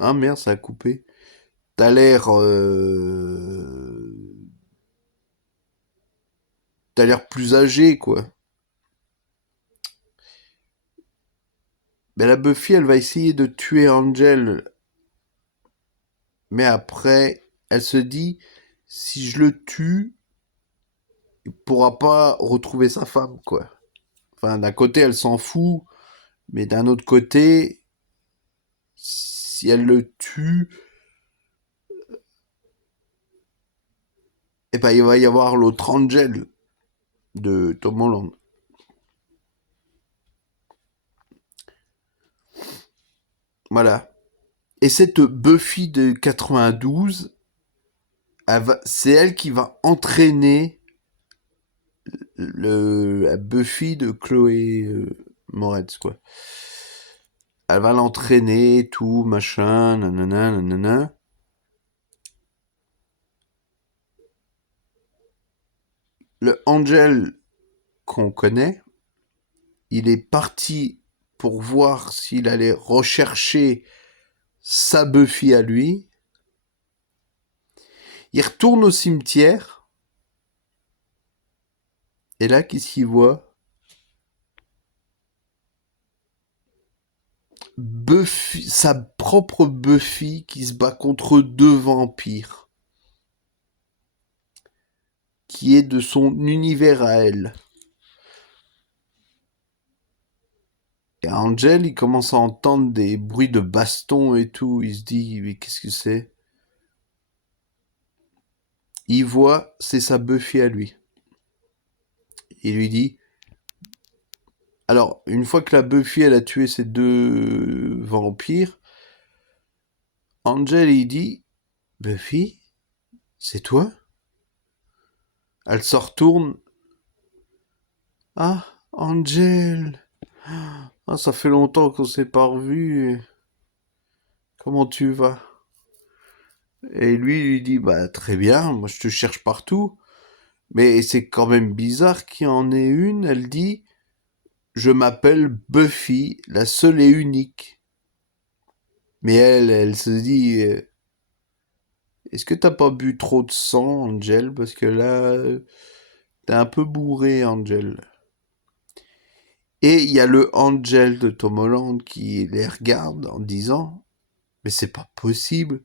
Ah merde, ça a coupé. T'as l'air... T'as l'air plus âgé, quoi. Mais la Buffy, elle va essayer de tuer Angel. Mais après, elle se dit, si je le tue, il pourra pas retrouver sa femme, quoi. Enfin, d'un côté, elle s'en fout, mais d'un autre côté, si elle le tue, eh ben, il va y avoir l'autre Angel de Tom Holland. Voilà. Et cette Buffy de 92, c'est elle qui va entraîner la Buffy de Chloé Moretz, quoi. Elle va l'entraîner, tout, machin, nanana, nanana. Le Angel qu'on connaît, il est parti pour voir s'il allait rechercher sa Buffy à lui. Il retourne au cimetière. Et là, qu'est-ce qu'il voit? Buffy, sa propre Buffy qui se bat contre deux vampires. Qui est de son univers à elle. Et Angel, il commence à entendre des bruits de baston et tout. Il se dit, mais qu'est-ce que c'est? Il voit, c'est sa Buffy à lui. Il lui dit, alors, une fois que la Buffy, elle a tué ces deux vampires, Angel, il dit, Buffy, c'est toi? Elle se retourne. Ah, Angel. Ah, ça fait longtemps qu'on s'est pas revus. Comment tu vas? Et lui dit, bah très bien, moi je te cherche partout. Mais c'est quand même bizarre qu'il y en ait une, elle dit, je m'appelle Buffy, la seule et unique. Mais elle se dit, est-ce que t'as pas bu trop de sang, Angel? Parce que là, t'es un peu bourré, Angel. Et il y a le Angel de Tom Holland qui les regarde en disant, mais c'est pas possible.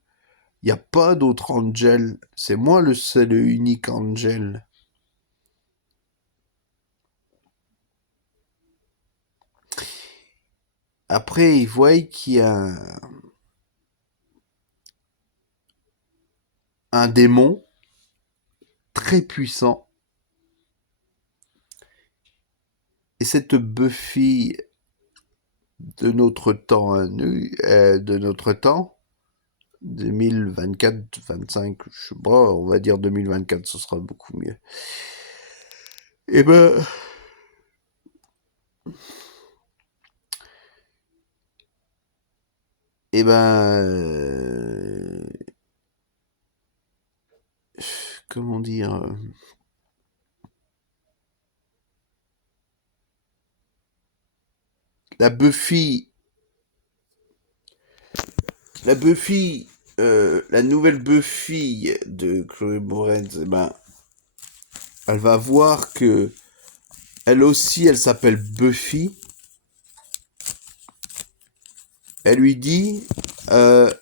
Il n'y a pas d'autre Angel. C'est moi le seul et unique Angel. Après, il voit qu'il y a un démon très puissant. Et cette Buffy de notre temps à nous, de notre temps, 2024, 25, je sais pas, on va dire 2024, ce sera beaucoup mieux. Et ben, et ben, comment dire, la Buffy, la Buffy, la nouvelle Buffy de Chloé Moretz, eh ben, elle va voir que elle aussi, elle s'appelle Buffy. Elle lui dit, la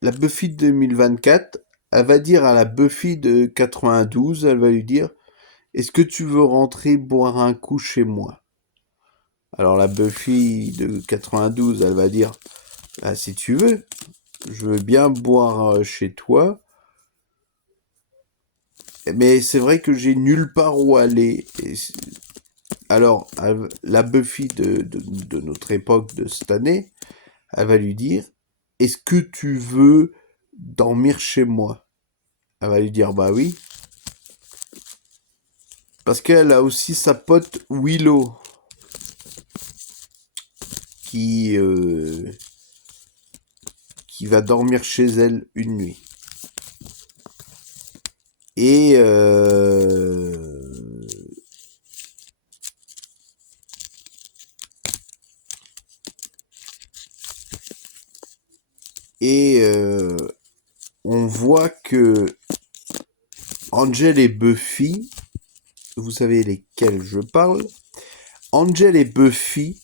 Buffy de 2024, elle va dire à la Buffy de 92, elle va lui dire, est-ce que tu veux rentrer boire un coup chez moi? Alors la Buffy de 92, elle va dire, ah, si tu veux, je veux bien boire chez toi, mais c'est vrai que j'ai nulle part où aller. Alors, la Buffy de notre époque, de cette année, elle va lui dire, est-ce que tu veux dormir chez moi? Elle va lui dire, bah oui. Parce qu'elle a aussi sa pote Willow, qui, euh, qui va dormir chez elle une nuit. Et, et on voit que Angel et Buffy, vous savez lesquels je parle, Angel et Buffy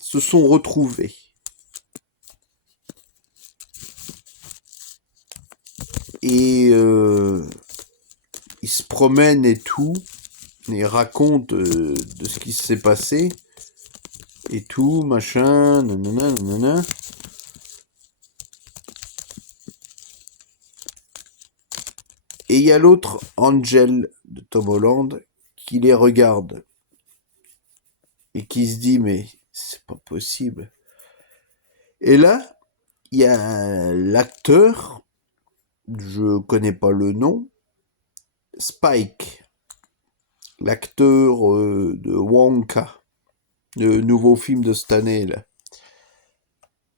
se sont retrouvés. Et ils se promènent et tout, et racontent de ce qui s'est passé, et tout, machin, nanana, nanana. Et il y a l'autre, Angel, de Tom Holland, qui les regarde, et qui se dit, mais c'est pas possible. Et là, il y a l'acteur, je connais pas le nom, Spike, l'acteur de Wonka, le nouveau film de cette année, là.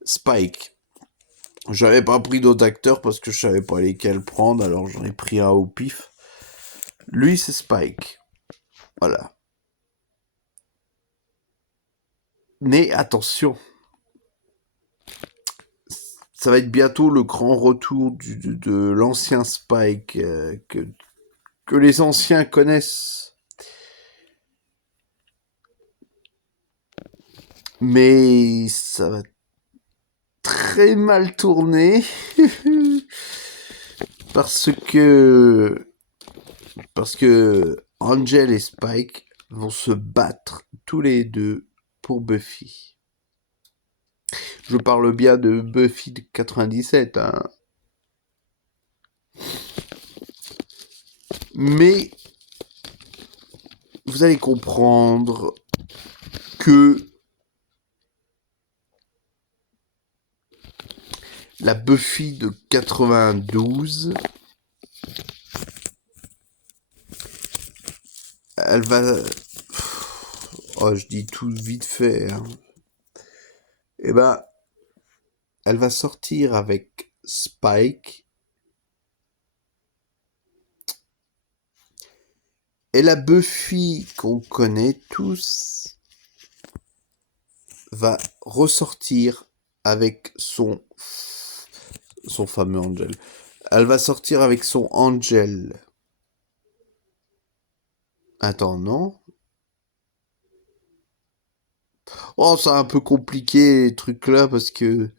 Spike. J'avais pas pris d'autres acteurs parce que je savais pas lesquels prendre, alors j'en ai pris un au pif. Lui, c'est Spike. Voilà. Mais attention, ça va être bientôt le grand retour de l'ancien Spike que les anciens connaissent. Mais ça va très mal tourner parce que Angel et Spike vont se battre tous les deux pour Buffy. Je parle bien de Buffy de 97, hein. Mais vous allez comprendre que la Buffy de 92, elle va... Oh, je dis tout vite fait, hein. Eh ben, elle va sortir avec Spike. Et la Buffy qu'on connaît tous va ressortir avec son fameux Angel. Elle va sortir avec son Angel. Attends, non? Oh, c'est un peu compliqué, les trucs là, parce que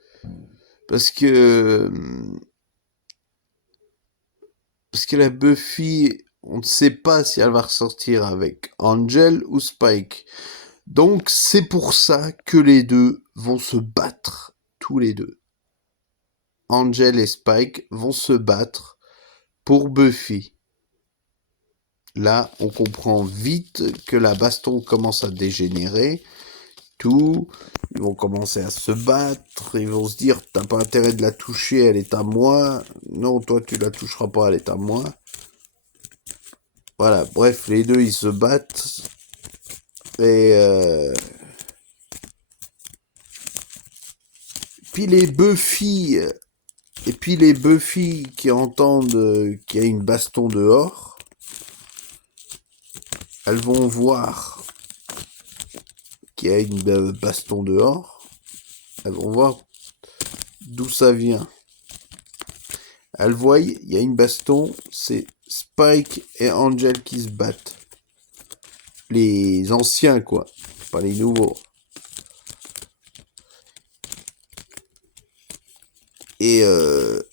la Buffy, on ne sait pas si elle va ressortir avec Angel ou Spike. Donc c'est pour ça que les deux vont se battre, tous les deux. Angel et Spike vont se battre pour Buffy. Là, on comprend vite que la baston commence à dégénérer. Tout, ils vont commencer à se battre, ils vont se dire t'as pas intérêt de la toucher, elle est à moi. Non, toi tu la toucheras pas, elle est à moi. Voilà, bref, les deux ils se battent. Et puis les Buffy qui entendent qu'il y a une baston dehors, elles vont voir qu'il y a une baston dehors. Elles vont voir d'où ça vient. Elles voient, il y a une baston, c'est Spike et Angel qui se battent. Les anciens, quoi, pas les nouveaux. Et eux,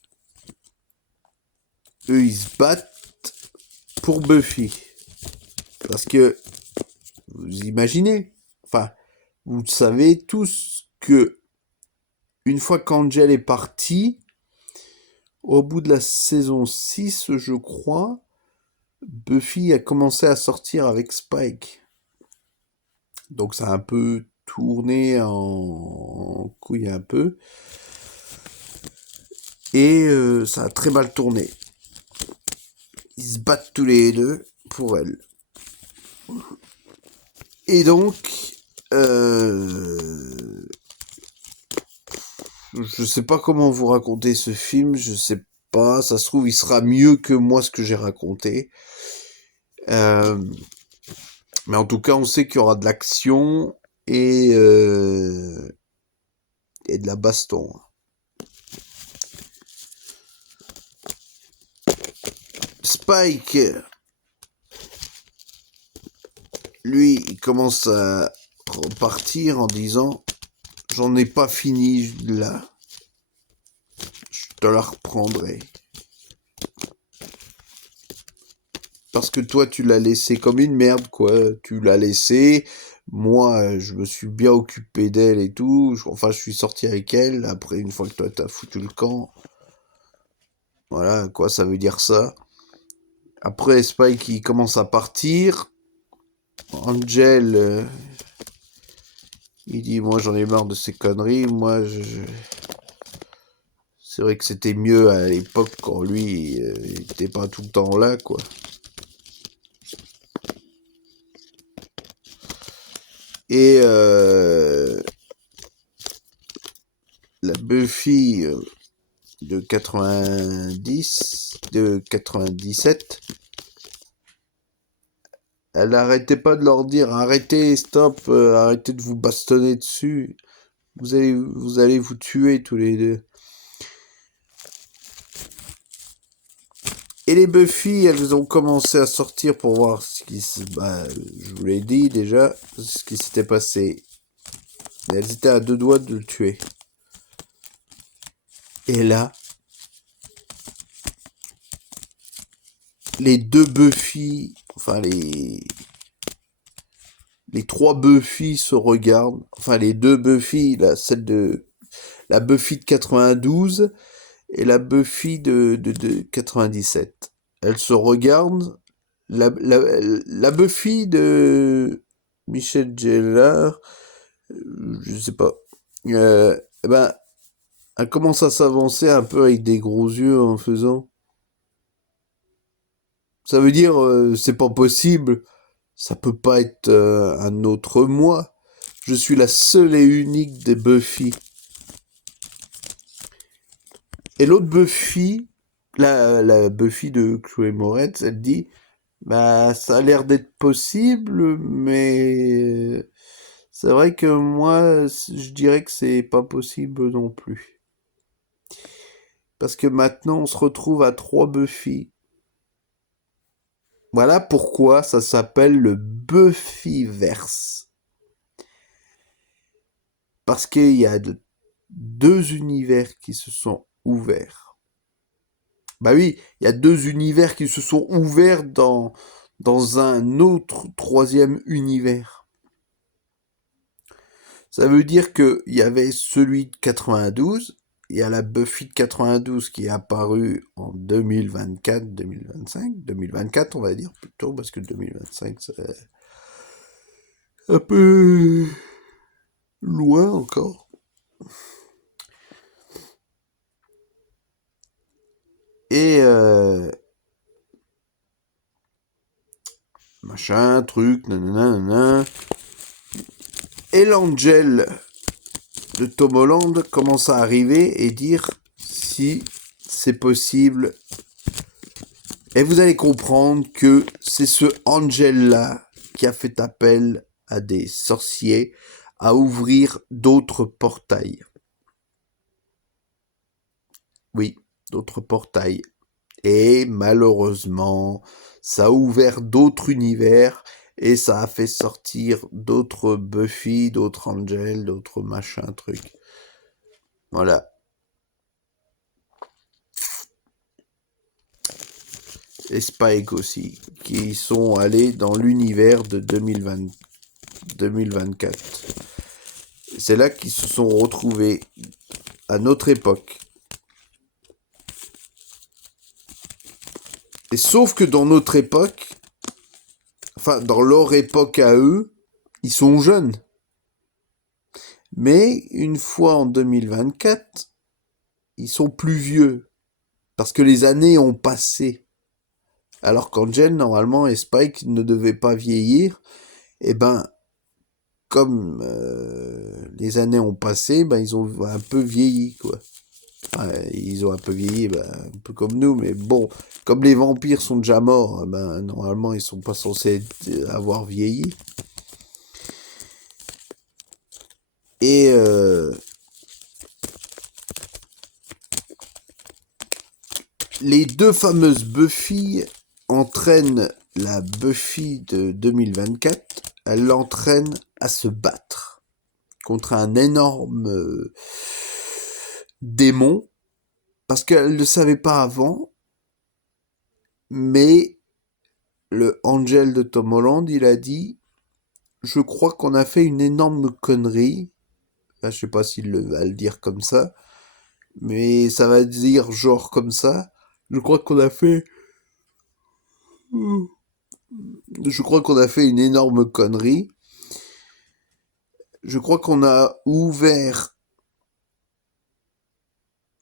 ils se battent pour Buffy. Parce que, vous imaginez, enfin, vous savez tous que une fois qu'Angel est parti, au bout de la saison 6, je crois, Buffy a commencé à sortir avec Spike. Donc ça a un peu tourné en couille un peu. Et ça a très mal tourné. Ils se battent tous les deux pour elle. Et donc, je sais pas comment vous raconter ce film, je sais pas, ça se trouve il sera mieux que moi ce que j'ai raconté. Mais en tout cas, on sait qu'il y aura de l'action et de la baston. Spike, lui, il commence à repartir en disant « J'en ai pas fini là. Je te la reprendrai. » Parce que toi, tu l'as laissé comme une merde, quoi. Tu l'as laissé. Moi, je me suis bien occupé d'elle et tout. Enfin, je suis sorti avec elle. Après, une fois que toi, t'as foutu le camp. Voilà, quoi, ça veut dire ça. Après, Spike, il commence à partir. Angel, il dit, moi, j'en ai marre de ces conneries. Moi, c'est vrai que c'était mieux à l'époque quand lui, il était pas tout le temps là, quoi. Et la Buffy de 97, elle arrêtait pas de leur dire arrêtez, stop, arrêtez de vous bastonner dessus. Vous allez vous tuer tous les deux. Et les Buffy, elles ont commencé à sortir pour voir ce qui se... je vous l'ai dit déjà, ce qui s'était passé. Elles étaient à deux doigts de le tuer. Et là, les deux Buffy, enfin les trois Buffy se regardent. Enfin, les deux Buffy, la Buffy de 92 et la Buffy de 97. Elles se regardent. La Buffy de Michelle Gellar, je sais pas. Eh ben, elle commence à s'avancer un peu avec des gros yeux en faisant. Ça veut dire, c'est pas possible. Ça peut pas être un autre moi. Je suis la seule et unique des Buffy. Et l'autre Buffy, la Buffy de Chloé Moretz, elle dit, bah ça a l'air d'être possible, mais c'est vrai que moi, je dirais que c'est pas possible non plus. Parce que maintenant, on se retrouve à trois Buffy. Voilà pourquoi ça s'appelle le Buffyverse. Parce qu'il y a deux univers qui se sont ouverts. Bah oui, il y a deux univers qui se sont ouverts dans un autre troisième univers. Ça veut dire qu'il y avait celui de 92, il y a la Buffy de 92 qui est apparue en 2024, 2025, 2024 on va dire plutôt, parce que 2025 c'est un peu loin encore. Et machin, truc, nanana, nanana. Et l'Angel de Tom Holland commence à arriver et dire si c'est possible. Et vous allez comprendre que c'est ce Angel-là qui a fait appel à des sorciers à ouvrir d'autres portails. Oui, d'autres portails. Et malheureusement, ça a ouvert d'autres univers et ça a fait sortir d'autres Buffy, d'autres Angel, d'autres machins, trucs. Voilà. Et Spike aussi, qui sont allés dans l'univers de 2024. C'est là qu'ils se sont retrouvés à notre époque. Et sauf que dans notre époque, enfin dans leur époque à eux, ils sont jeunes. Mais une fois en 2024, ils sont plus vieux. Parce que les années ont passé. Alors qu'Angel, normalement, et Spike ne devaient pas vieillir. Et ben, comme les années ont passé, ben, ils ont un peu vieilli, quoi. Enfin, ils ont un peu vieilli, ben, un peu comme nous, mais bon, comme les vampires sont déjà morts, ben, normalement, ils sont pas censés avoir vieilli. Et les deux fameuses Buffy entraînent la Buffy de 2024, elle l'entraîne à se battre contre un énorme démon, parce qu'elle ne le savait pas avant, mais le Angel de Tom Holland, il a dit « Je crois qu'on a fait une énorme connerie ». Là, je sais pas s'il va le dire comme ça, mais ça va dire genre comme ça. Je crois qu'on a fait... Je crois qu'on a fait une énorme connerie. Je crois qu'on a ouvert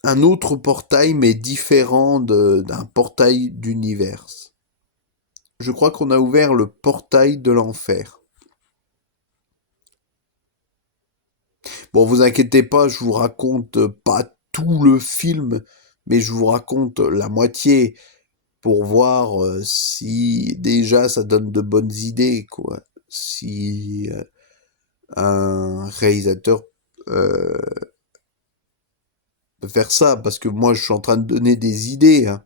un autre portail, mais différent d'un portail d'univers. Je crois qu'on a ouvert le portail de l'enfer. Bon, vous inquiétez pas, je vous raconte pas tout le film, mais je vous raconte la moitié pour voir si déjà ça donne de bonnes idées, quoi. Si un réalisateur euh, peut faire ça, parce que moi je suis en train de donner des idées, hein.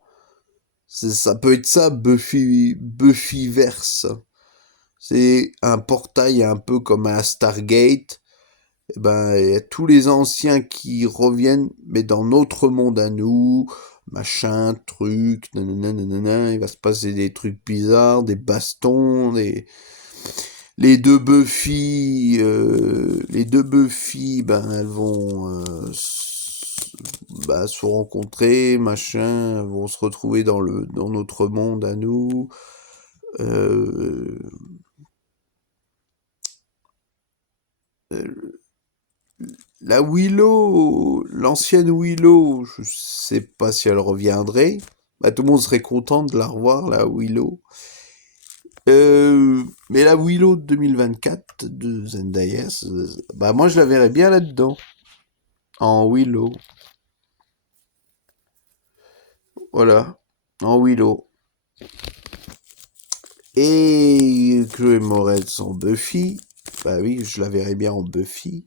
Ça peut être ça, Buffyverse. C'est un portail un peu comme un Stargate. Eh ben, il y a tous les anciens qui reviennent, mais dans notre monde à nous, machin, truc, nanana, nanana, il va se passer des trucs bizarres, des bastons, les deux Buffy, ben, elles vont se rencontrer, machin, elles vont se retrouver dans notre monde à nous. Euh, euh, La Willow, l'ancienne Willow, je sais pas si elle reviendrait. Bah, tout le monde serait content de la revoir, la Willow. Mais la Willow de 2024 de Zendaya, bah moi je la verrais bien là-dedans, en Willow. Voilà, en Willow. Et Chloé Moretz en Buffy, bah oui, je la verrais bien en Buffy.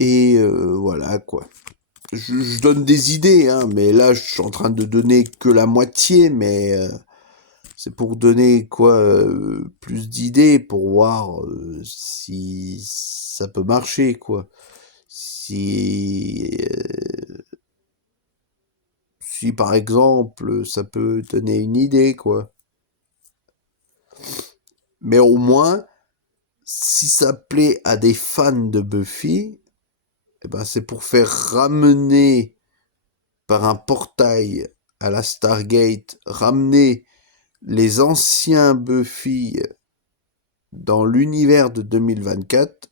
Et voilà quoi. Je donne des idées, hein, mais là je suis en train de donner que la moitié, mais c'est pour donner quoi plus d'idées pour voir si ça peut marcher quoi. Si par exemple ça peut donner une idée quoi. Mais au moins si ça plaît à des fans de Buffy, eh ben c'est pour faire ramener par un portail à la Stargate, ramener les anciens Buffy dans l'univers de 2024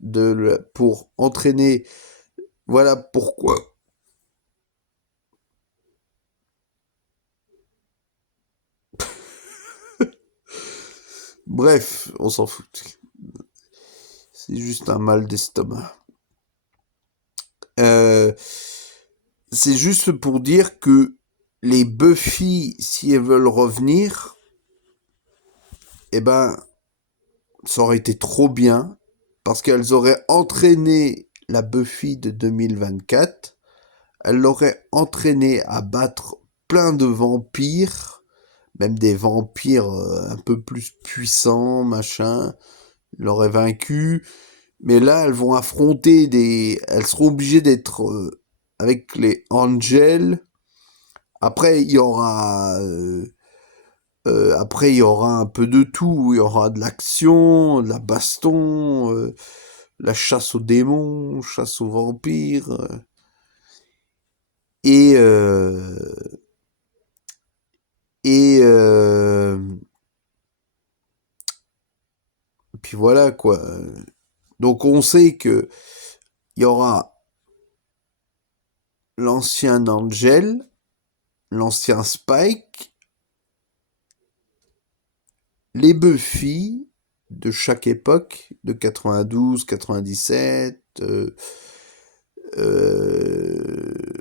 pour entraîner. Voilà pourquoi. Bref, on s'en fout. C'est juste un mal d'estomac. Euh, c'est juste pour dire que les Buffy, si elles veulent revenir, eh ben, ça aurait été trop bien parce qu'elles auraient entraîné la Buffy de 2024. Elles l'auraient entraînée à battre plein de vampires, même des vampires un peu plus puissants, machin. L'aurait vaincu. Mais là, elles vont affronter elles seront obligées d'être avec les Angels. Après, après, il y aura un peu de tout. Il y aura de l'action, de la baston, la chasse aux démons, chasse aux vampires. Et, euh, et puis voilà quoi. Donc on sait que il y aura l'ancien Angel, l'ancien Spike, les Buffy de chaque époque, de 92, 97,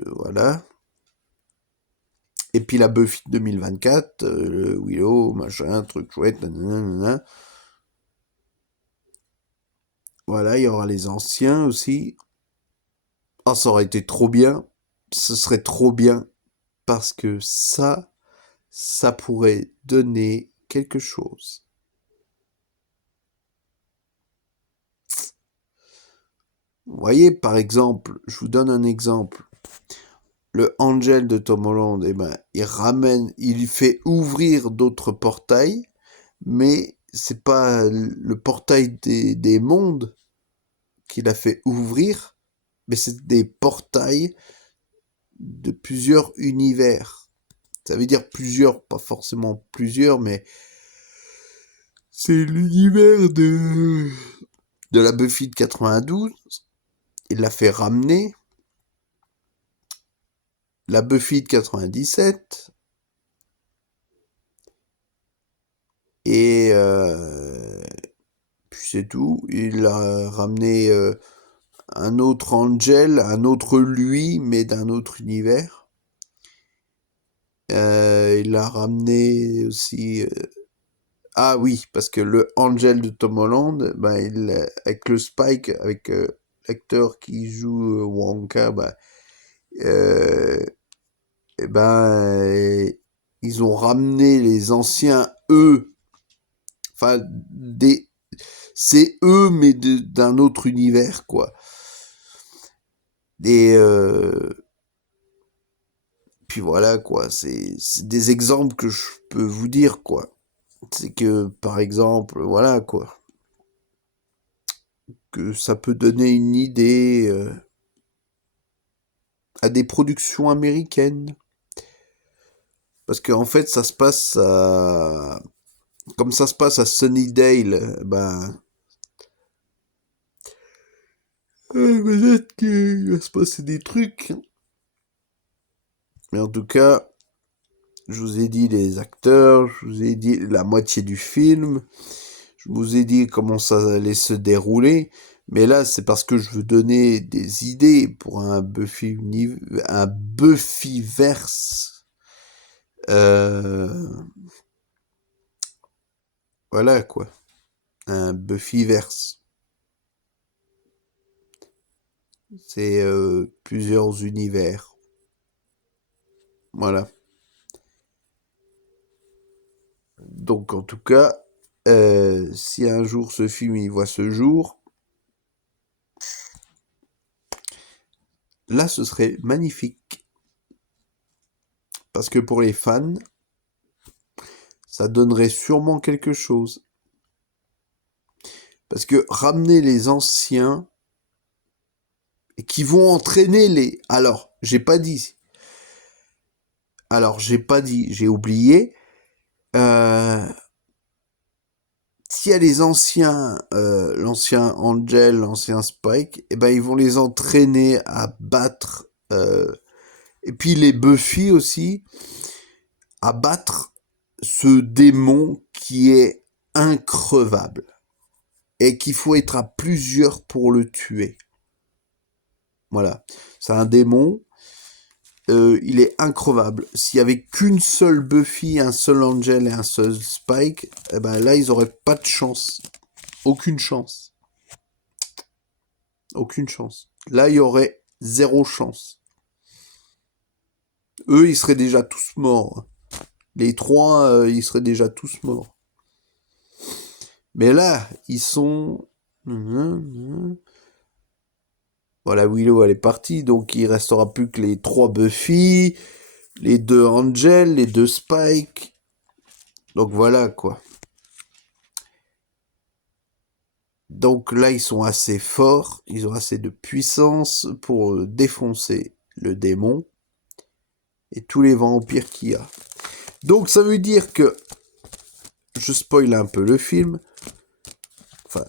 voilà. Et puis la Buffy de 2024, le Willow, machin, truc chouette, nanana. Voilà, il y aura les anciens aussi. Ah, ça aurait été trop bien. ce serait trop bien parce que ça pourrait donner quelque chose. Vous voyez, par exemple, je vous donne un exemple. Le Angel de Tom Holland, eh ben, il fait ouvrir d'autres portails, mais c'est pas le portail des mondes qu'il a fait ouvrir, mais c'est des portails de plusieurs univers. Ça veut dire plusieurs, pas forcément plusieurs, mais c'est l'univers de la Buffy de 92. Il l'a fait ramener. La Buffy de 97. Et puis c'est tout. Il a ramené un autre Angel, un autre lui, mais d'un autre univers. Il a ramené aussi... Ah oui, parce que le Angel de Tom Holland, ben, avec le Spike, avec l'acteur qui joue Wonka, ben, et ben, ils ont ramené les anciens eux, enfin c'est eux mais d'un autre univers quoi. Et puis voilà quoi, c'est des exemples que je peux vous dire quoi. C'est que par exemple, voilà quoi, que ça peut donner une idée à des productions américaines. Parce qu'en fait, ça se passe à... Comme ça se passe à Sunnydale, ben... peut-être qu'il va se passer des trucs. Mais en tout cas, je vous ai dit les acteurs, je vous ai dit la moitié du film, je vous ai dit comment ça allait se dérouler. Mais là, c'est parce que je veux donner des idées pour un Buffyverse. Voilà quoi, un Buffyverse. C'est plusieurs univers. Voilà. Donc en tout cas, si un jour ce film il voit ce jour, là ce serait magnifique. Parce que pour les fans, ça donnerait sûrement quelque chose. Parce que ramener les anciens et qui vont entraîner les... Alors, j'ai pas dit. J'ai oublié. Euh, S'il y a les anciens, l'ancien Angel, l'ancien Spike, eh ben ils vont les entraîner à battre. Et puis les Buffy aussi, à battre ce démon qui est increvable. Et qu'il faut être à plusieurs pour le tuer. Voilà. C'est un démon. Il est increvable. S'il y avait qu'une seule Buffy, un seul Angel et un seul Spike, eh ben là, ils auraient pas de chance. Aucune chance. Aucune chance. Là, il y aurait zéro chance. Eux, ils seraient déjà tous morts. Les trois, ils seraient déjà tous morts. Mais là, ils sont... Voilà, Willow, elle est partie, donc il restera plus que les trois Buffy, les deux Angel, les deux Spike. Donc voilà, quoi. Donc là, ils sont assez forts, ils ont assez de puissance pour défoncer le démon et tous les vampires qu'il y a. Donc ça veut dire que, je spoil un peu le film, enfin,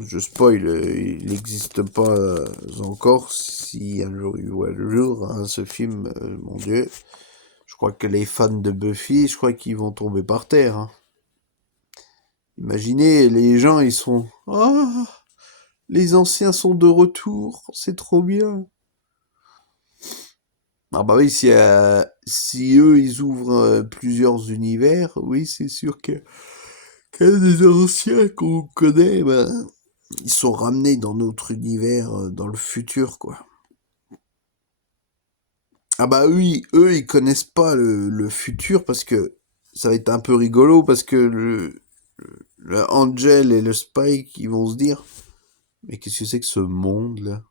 je spoil, il n'existe pas encore, si un jour il voit le jour, hein, ce film, mon Dieu, je crois que les fans de Buffy, je crois qu'ils vont tomber par terre. Hein. Imaginez, les gens, ils sont... Ah, les anciens sont de retour, c'est trop bien. Ah bah oui, si eux, ils ouvrent plusieurs univers, oui, c'est sûr que des anciens qu'on connaît, bah, ils sont ramenés dans notre univers, dans le futur, quoi. Ah bah oui, eux, ils connaissent pas le futur parce que ça va être un peu rigolo parce que le Angel et le Spike, ils vont se dire, mais qu'est-ce que c'est que ce monde-là?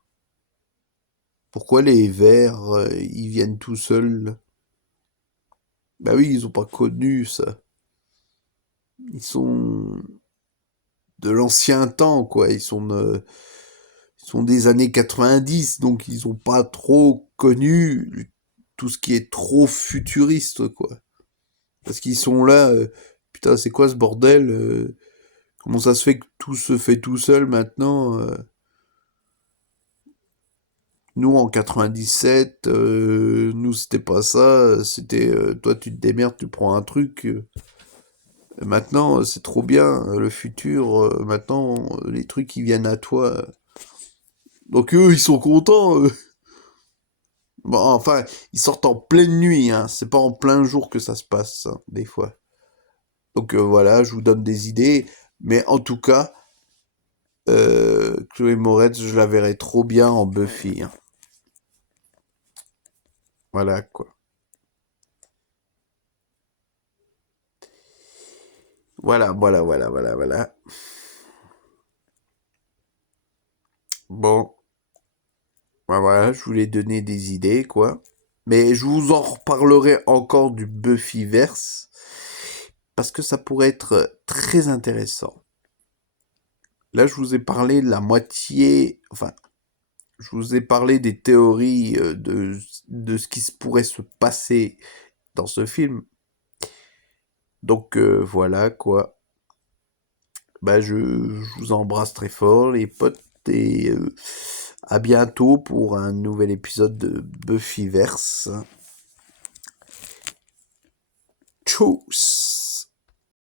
Pourquoi les vers, ils viennent tout seuls? Bah oui, ils ont pas connu ça. Ils sont de l'ancien temps, quoi. Ils sont des années 90, donc ils ont pas trop connu tout ce qui est trop futuriste, quoi. Parce qu'ils sont là, putain, c'est quoi ce bordel? Comment ça se fait que tout se fait tout seul maintenant? Nous, en 97, nous, c'était pas ça. C'était, toi, tu te démerdes, tu prends un truc. Maintenant, c'est trop bien. Le futur, maintenant, les trucs, ils viennent à toi. Donc eux, ils sont contents. Bon, enfin, ils sortent en pleine nuit, hein. C'est pas en plein jour que ça se passe, hein, des fois. Donc voilà, je vous donne des idées. Mais en tout cas, Chloé Moretz, je la verrais trop bien en Buffy, hein. Voilà, quoi. Voilà. Bon, bah voilà, je voulais donner des idées, quoi. Mais je vous en reparlerai encore du Buffyverse, parce que ça pourrait être très intéressant. Là, je vous ai parlé de la moitié, enfin, je vous ai parlé des théories de ce qui pourrait se passer dans ce film. Donc voilà, quoi. Bah, je vous embrasse très fort, les potes, et à bientôt pour un nouvel épisode de Buffyverse. Tchuss!